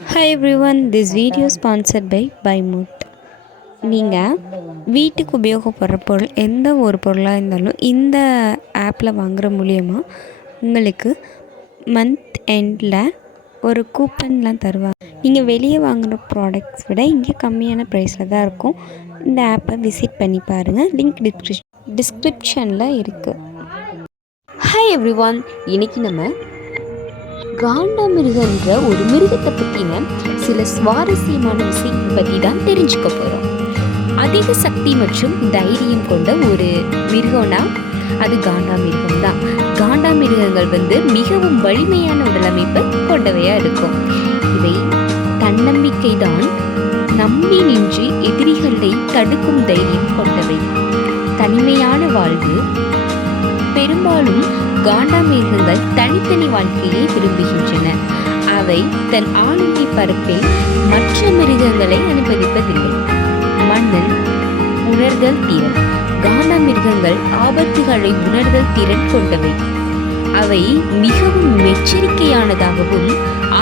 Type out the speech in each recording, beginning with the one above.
Hi everyone, this video sponsored by Buymoot. நீங்கள் வீட்டுக்கு உபயோகப்படுற பொருள் எந்த ஒரு பொருளாக இருந்தாலும் இந்த ஆப்பில் வாங்குகிற மூலியமாக உங்களுக்கு மந்த் எண்டில் ஒரு கூப்பன்லாம் தருவாங்க. நீங்கள் வெளியே வாங்குகிற ப்ராடக்ட்ஸ் விட இங்கே கம்மியான ப்ரைஸில் தான் இருக்கும். இந்த ஆப்பை விசிட் பண்ணி பாருங்கள். லிங்க் டிஸ்கிரிப்ஷனில் இருக்குது. ஹாய் எவ்ரிவான், இன்னைக்கு நம்ம காண்டாமிருகன்ற ஒரு மிருகத்தை பற்றின சில சுவாரஸ்யமான விஷயங்கள் பற்றி தான் தெரிஞ்சுக்க போகிறோம். அதிக சக்தி மற்றும் தைரியம் கொண்ட ஒரு மிருகம்னா அது காண்டாமிருகம் தான். காண்டாமிருகங்கள் மிகவும் வலிமையான உடலமைப்பு கொண்டவையாக இருக்கும். இவை தன்னம்பிக்கை தான் நம்பி நின்று எதிரிகளை தடுக்கும் தைரியம் கொண்டவை. தனிமையான வாழ்வு. பெரும்பாலும் காண்டாமிருகங்கள் தனித்தனி வாழ்க்கையை விரும்புகின்றன. அவை தன் ஆளுமை பரப்பில் மற்ற மிருகங்களை அனுமதிப்பதில்லை. மன்னன் உணர்தல் திறன். காண்டாமிருகங்கள் ஆபத்துகளை உணர்தல் திறன் கொண்டவை. அவை மிகவும் எச்சரிக்கையானதாகவும்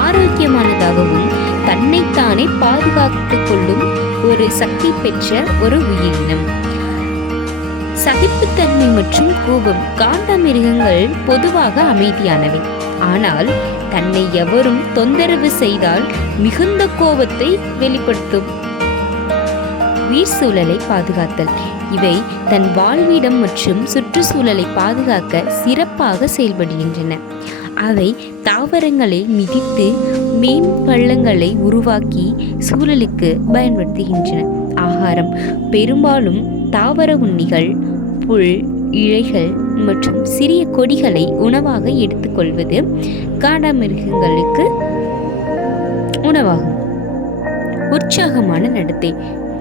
ஆரோக்கியமானதாகவும் தன்னைத்தானே பாதுகாத்துக் கொள்ளும் ஒரு சக்தி பெற்ற ஒரு உயிரினம். சகிப்புத்தன்மை மற்றும் கோபம். காண்டாமிருகங்கள் பொதுவாக அமைதியானவை, ஆனால் தன்னை எவரும் தொந்தரவு செய்தால் மிகுந்த கோபத்தை வெளிப்படுத்தும். உயிர் சூழலை பாதுகாத்தல். இவை தன் வாழ்விடம் மற்றும் சுற்றுச்சூழலை பாதுகாக்க சிறப்பாக செயல்படுகின்றன. அவை தாவரங்களை மிதித்து மேன் பள்ளங்களை உருவாக்கி சூழலுக்கு பயன்படுத்துகின்றன. ஆகாரம். பெரும்பாலும் தாவர உண்ணிகள், புல், இழைகள் மற்றும் சிறிய கொடிகளை உணவாக எடுத்துக்கொள்வது காண்டாமிருகங்களுக்கு உணவாகும். உற்சாகமான நடத்தை.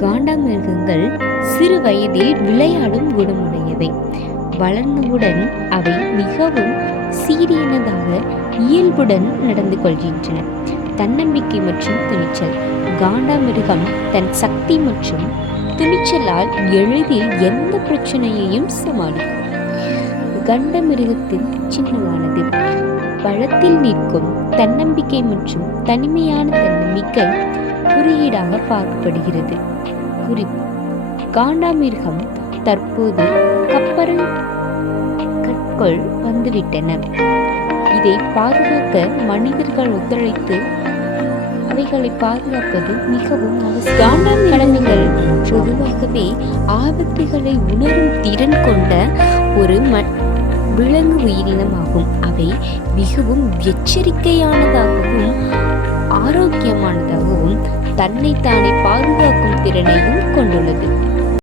காண்டாமிருகங்கள் சிறு வயதில் விளையாடும் குணமுடையவை. வளர்ந்தவுடன் அவை மிகவும் சீரியனதாக இயல்புடன் நடந்து கொள்கின்றன. தன்னம்பிக்கை மற்றும் துணிச்சல். காண்டாமிருகம் தன் சக்தி மற்றும் துணிச்சலால் எளிதில் எந்த பிரச்சனையையும் சமாளிக்கும். காண்டாமிருகத்தின் சின்னமானது. பழத்தில் நிற்கும் தன்னம்பிக்கை மற்றும் தனிமையான தன்னம்பிக்கை குறியீடாக பார்க்கப்படுகிறது. குறிப்பு: காண்டாமிருகம் தற்போது கப்பரங் கற்கள் வந்துவிட்டன. இதை பாதுகாக்க மனிதர்கள் ஒத்துழைத்து அவைகளை பாதுகாப்பது மிகவும் அவசியம். காண்டாமிருகங்கள் பொதுவாகவே ஆபத்துகளை உணரும் திறன் கொண்ட ஒரு விலங்கு உயிரினமாகும். அவை மிகவும் எச்சரிக்கையானதாகவும் ஆரோக்கியமானதாகவும் தன்னைத்தானே பாதுகாக்கும் திறனையும் கொண்டுள்ளது.